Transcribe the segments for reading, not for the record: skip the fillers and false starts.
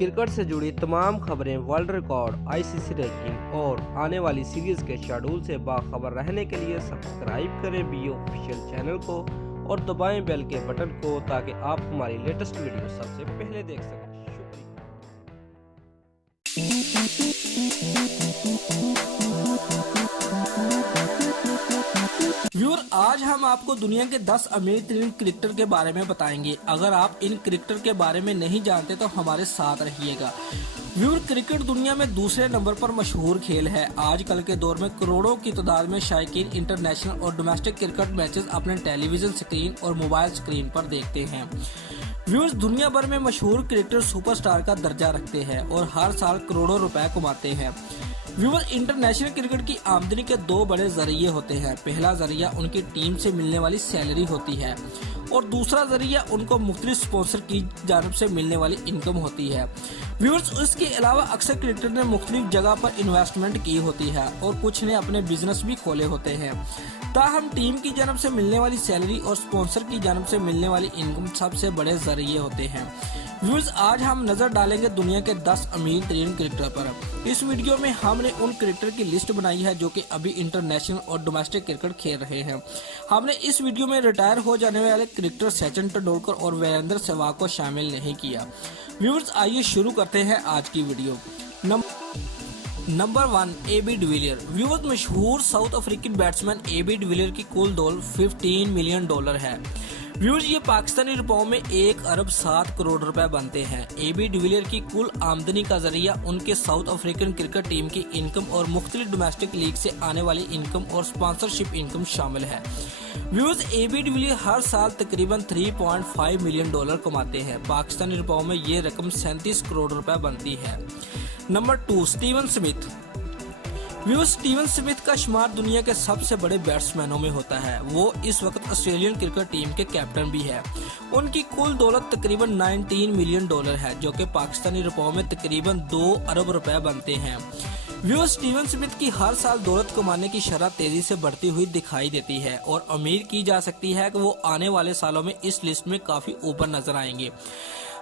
Cricket से जुड़ी तमाम खबरें, वर्ल्ड रिकॉर्ड, आईसीसी रैंकिंग और आने वाली सीरीज के शेड्यूल से बाखबर रहने के लिए सब्सक्राइब करें बी ऑफिशियल चैनल को और दबाएं बेल के बटन को ताकि आप हमारी लेटेस्ट वीडियो सबसे पहले देख सकें। व्यूअर, आज हम आपको दुनिया के 10 अमीर तरीन क्रिकेटर के बारे में बताएंगे। अगर आप इन क्रिकेटर के बारे में नहीं जानते तो हमारे साथ रहिएगा। व्यूअर, क्रिकेट दुनिया में दूसरे नंबर पर मशहूर खेल है। आजकल के दौर में करोड़ों की तादाद में शायकीन इंटरनेशनल और डोमेस्टिक क्रिकेट मैचेस अपने टेलीविजन स्क्रीन और मोबाइल स्क्रीन पर देखते हैं। व्यूअर्स, दुनिया भर में मशहूर क्रिकेटर सुपरस्टार का दर्जा रखते हैं और हर साल करोड़ों रुपए कमाते हैं। व्यूअर, इंटरनेशनल क्रिकेट की आमदनी के दो बड़े जरिए होते हैं। पहला जरिया उनकी टीम से मिलने वाली सैलरी होती है और दूसरा जरिया उनको मुख्तलिफ स्पॉन्सर की जानब से मिलने वाली इनकम होती है। व्यूअर्स, इसके अलावा अक्सर क्रिकेटर ने मुख्तलिफ जगह पर इन्वेस्टमेंट की होती है और कुछ ने अपने बिजनेस भी खोले होते हैं। ताहम टीम की जानब से मिलने वाली सैलरी और स्पॉन्सर की जानब से मिलने वाली इनकम सबसे बड़े जरिए होते हैं। व्यूअर्स, आज हम नजर डालेंगे दुनिया के 10 अमीर तरीन क्रिकेटर पर। इस वीडियो में हमने उन क्रिकेटर की लिस्ट बनाई है जो कि अभी इंटरनेशनल और डोमेस्टिक क्रिकेट खेल रहे हैं। हमने इस वीडियो में रिटायर हो जाने वाले क्रिकेटर सचिन तेंदुलकर और वीरेंद्र सहवाग को शामिल नहीं किया। व्यूअर्स, आइए शुरू करते हैं आज की video. Number 1, AB. De Villiers. Viewers, मशहूर South African batsman AB. De Villiers की कुल दौलत $15 मिलियन है। व्यूअर्स, ये पाकिस्तानी रुपयों में 1 अरब 7 करोड़ रुपए बनते हैं। ए.बी. डिविलियर की कुल आमदनी का जरिया उनके साउथ अफ्रीकन क्रिकेट टीम की इनकम और मुख्तलिफ डोमेस्टिक लीग से आने वाली इनकम और स्पॉन्सरशिप इनकम शामिल है। Viewers, AB. डिविलियर हर साल तकरीबन $3.5 मिलियन कमाते हैं। पाकिस्तानी रुपयों में ये रकम 37 करोड़ रुपए बनती है। Number 2, Steven Smith. Viewers, Steven Smith का शुमार दुनिया के सबसे बड़े बैट्समैनों में होता है। वो इस वक्त ऑस्ट्रेलियन क्रिकेट टीम के कैप्टन भी है। उनकी कुल दौलत तकरीबन $19 मिलियन है जो कि पाकिस्तानी रुपयों में तकरीबन 2 अरब रुपए बनते हैं। व्यूअर्स, स्टीवन स्मिथ की हर साल दौलत कमाने की शरह तेजी से बढ़ती हुई दिखाई देती है और उम्मीद की जा सकती है कि वो आने वाले सालों में इस लिस्ट में काफी ऊपर नजर आएंगे।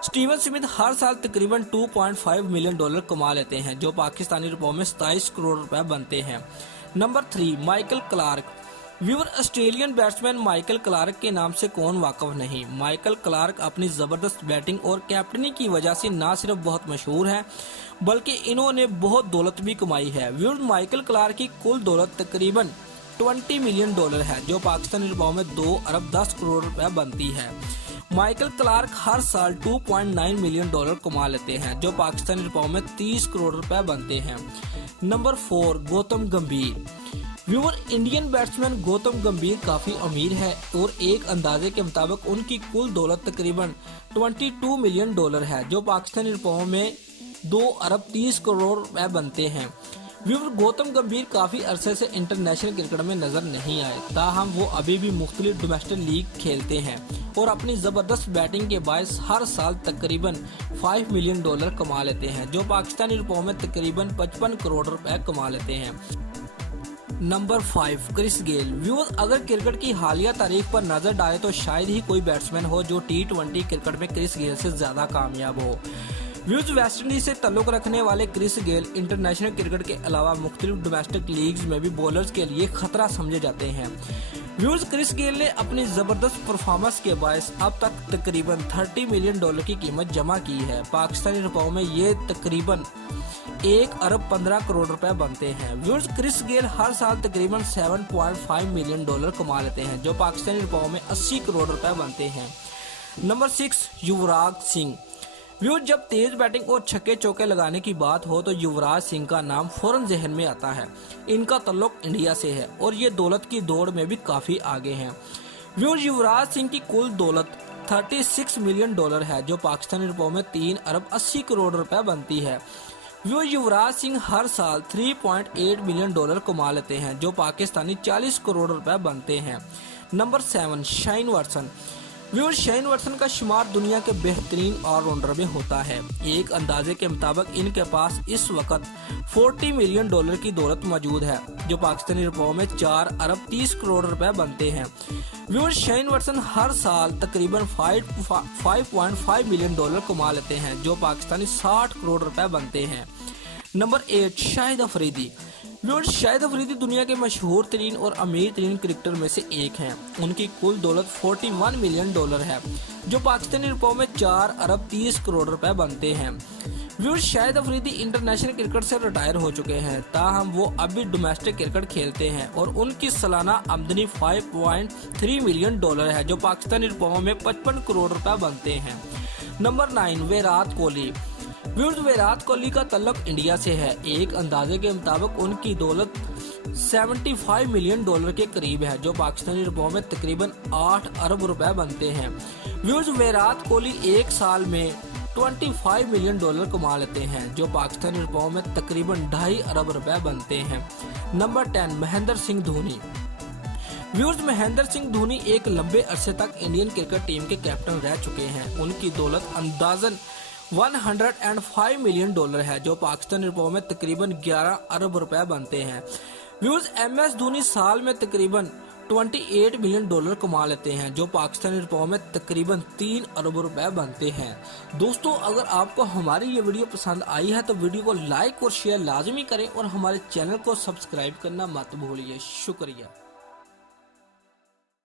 स्टीवन स्मिथ हर साल तकरीबन $2.5 मिलियन कमा लेते हैं जो पाकिस्तानी रुपयों में 27 करोड़ रुपए बनते हैं। Number 3, Michael Clarke. Viewer, Australian batsman Michael Clarke के नाम से कौन वाकिफ नहीं। माइकल क्लार्क अपनी जबरदस्त बैटिंग और कैप्टनी की वजह से न सिर्फ बहुत मशहूर है बल्कि इन्होंने बहुत दौलत भी कमाई है। व्यूअर, माइकल क्लार्क की कुल दौलत तकरीबन $20 मिलियन है जो पाकिस्तानी रुपयों में 2 अरब 10 करोड़ रुपए बनती है। माइकल क्लार्क हर साल $2.9 मिलियन कमा लेते हैं जो पाकिस्तानी रुपयों में 30 करोड़ रुपए बनते हैं। नंबर 4, गौतम गंभीर। व्यूअर, इंडियन बैट्समैन गौतम गंभीर काफी अमीर है और एक अंदाजे के मुताबिक उनकी कुल दौलत तकरीबन $22 मिलियन है जो पाकिस्तानी रुपयों में 2 अरब 30 करोड़ रुपए बनते हैं। व्यूअर, गौतम गंभीर काफी अरसे से इंटरनेशनल क्रिकेट में नजर नहीं आए, ताहम वो अभी भी मुख्तलिफ डोमेस्टिक लीग खेलते हैं और अपनी जबरदस्त बैटिंग के बायस हर साल तकरीबन $5 मिलियन कमा लेते हैं जो पाकिस्तानी रुपयों में तकरीबन 55 करोड़ रुपए कमा लेते हैं। Number 5, Chris Gayle. व्यूअर, अगर क्रिकेट की हालिया तारीख पर नजर डाले तो शायद ही कोई बैट्समैन हो जो T20 क्रिकेट में क्रिस गेल से ज्यादा कामयाब हो। व्यूअर्स, वेस्टइंडीज से ताल्लुक रखने वाले क्रिस गेल इंटरनेशनल क्रिकेट के अलावा मुख्तलिफ डोमेस्टिक लीग्स में भी बॉलर्स के लिए खतरा समझे जाते हैं। व्यूअर्स, क्रिस गेल ने अपनी जबरदस्त परफॉर्मेंस के बायस अब तक तकरीबन $30 मिलियन की कीमत जमा की है। पाकिस्तानी रुपयों में ये तकरीबन 1 अरब 15 करोड़ रुपए बनते हैं। व्यूअर्स, क्रिस गेल हर साल तकरीबन $7.5 मिलियन कमा लेते हैं जो पाकिस्तानी रुपयों में 80 करोड़ रुपए बनते हैं। नंबर 6, युवराज सिंह। व्यूअर्स, जब तेज बैटिंग और छक्के चौके लगाने की बात हो तो युवराज सिंह का नाम फौरन जहन में आता है। इनका ताल्लुक इंडिया से है और ये दौलत की दौड़ में भी काफी आगे हैं। व्यूअर्स, युवराज सिंह की कुल दौलत $36 मिलियन है जो पाकिस्तानी रुपयों में 3 अरब 80 करोड़ रुपए बनती है। व्यूअर्स, युवराज सिंह हर साल $3.8 मिलियन कमा लेते हैं जो पाकिस्तानी 40 करोड़ रुपए बनते हैं। Number 7, shine Watson. Viewers, Shane Watson का शुमार दुनिया के बेहतरीन ऑलराउंडर में होता है। एक अंदाजे के मुताबिक इनके पास इस वक्त 40 मिलियन डॉलर की दौलत मौजूद है, जो पाकिस्तानी रुपयों में 4 अरब 30 करोड़ रुपए बनते हैं। व्यूअर्स, शेन वाटसन हर साल तकरीबन 5.5 मिलियन डॉलर कमा लेते हैं, जो पाकिस्तानी 60 करोड़ रुपए बनते हैं। नंबर 8, शाहिद अफरीदी। व्यूअर्स, शाहिद अफरीदी दुनिया के मशहूर तरीन और अमीर तरीन क्रिकेटर में से एक हैं। उनकी कुल दौलत 41 मिलियन डॉलर है, जो पाकिस्तानी रुपयों में 4 अरब 30 करोड़ रुपए बनते हैं। Viewers, Shahid Afridi international cricket से रिटायर हो चुके हैं, ताहम वो अभी डोमेस्टिक क्रिकेट खेलते हैं और उनकी सालाना आमदनी 5.3 मिलियन डॉलर है, जो पाकिस्तानी रुपयों में 55 करोड़ रुपए बनते हैं। नंबर 9, विराट कोहली। व्यूअर्स, विराट कोहली का तल्लुक इंडिया से है। एक अंदाजे के मुताबिक उनकी दौलत 75 मिलियन डॉलर के करीब है, जो पाकिस्तानी रुपयों में तकरीबन 8 अरब रुपए बनते हैं। व्यूअर्स, विराट कोहली एक साल में 25 मिलियन डॉलर कमा लेते हैं, जो पाकिस्तानी रुपयों में तकरीबन 2.5 अरब रुपए बनते हैं। नंबर 10, महेंद्र सिंह धोनी। व्यूअर्स, महेंद्र सिंह धोनी एक लंबे अरसे तक इंडियन क्रिकेट टीम के कैप्टन रह चुके हैं। उनकी दौलत अंदाजन 105 मिलियन डॉलर है, जो पाकिस्तानी रुपयों में तकरीबन 11 अरब रुपए बनते हैं। व्यूअर्स, MS धोनी साल में तकरीबन 28 मिलियन डॉलर कमा लेते हैं, जो पाकिस्तानी रुपयों में तकरीबन 3 अरब रुपए बनते हैं। दोस्तों, अगर आपको हमारी ये वीडियो पसंद आई है तो वीडियो को लाइक और शेयर लाजमी करें और हमारे चैनल को सब्सक्राइब करना मत भूलिए। शुक्रिया।